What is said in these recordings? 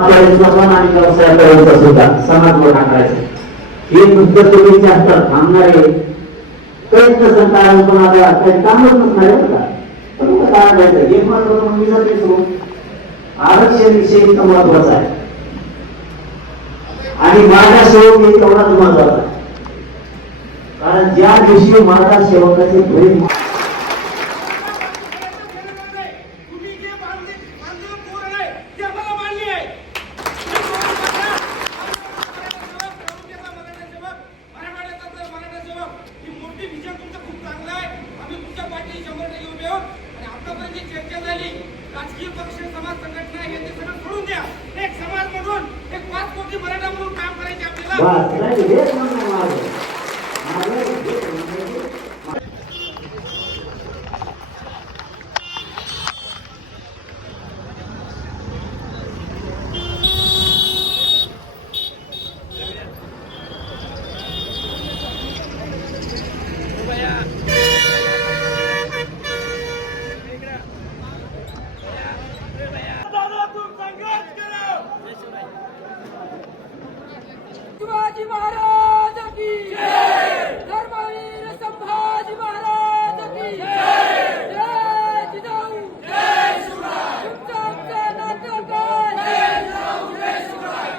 आणि व्यवसाय करायचा सुद्धा समाज वर टाकायचं हे मुद्दे तुम्ही जास्त थांबणारे प्रयत्न सरकार कोणाला काही कामच नसणार का पण काय द्यायचं हे महत्वाचं मी जाते आरक्षण विषय महत्वाचा आहे आणि माझ्या सेवक हे तेवढाच महत्वाचा आहे कारण ज्या दिवशी माझ्या सेवकाचे प्रेम राजकीय पक्ष समाज संघटना हे ते सगळं सोडून द्या एक समाज म्हणून एक 5 कोटी मराठा म्हणून काम करायचे आपल्याला शिवाजी महाराज की जय धर्मवीर संभाजी महाराज की जय जय जिजाऊ जय शिवराय तुमचं आमचं नातं काय जय जिजाऊ जय शिवराय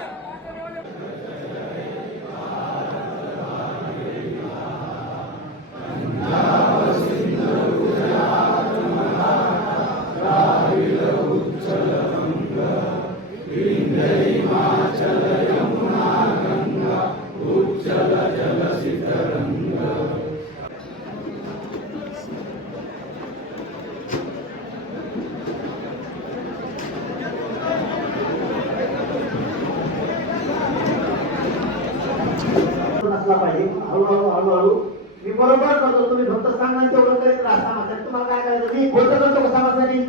पाहिजे हळूहळू मी बरोबर करतो तुम्ही फक्त सांगा तेवढं करीत राहा समाजासाठी तुम्हाला काय करायचं मी गोष्ट करतो का समाजासाठी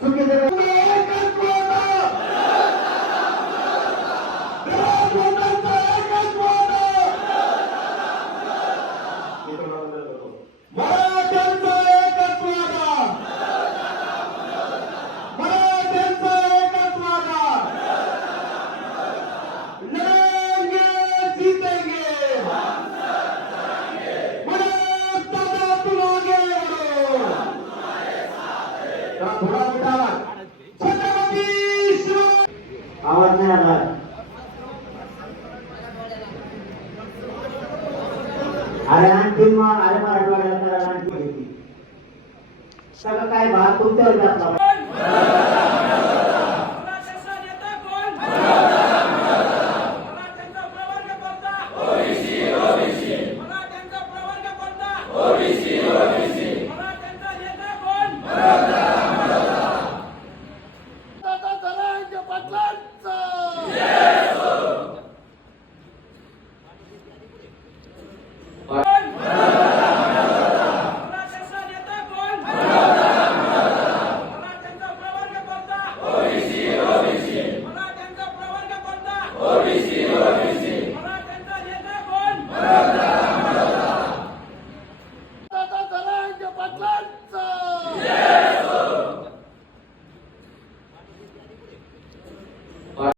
चुकीचं आवाज नाही आला अरे आणखी अरे मराठवाड्याला करायला आणखी सगळं काय भाग तुमच्यावर जात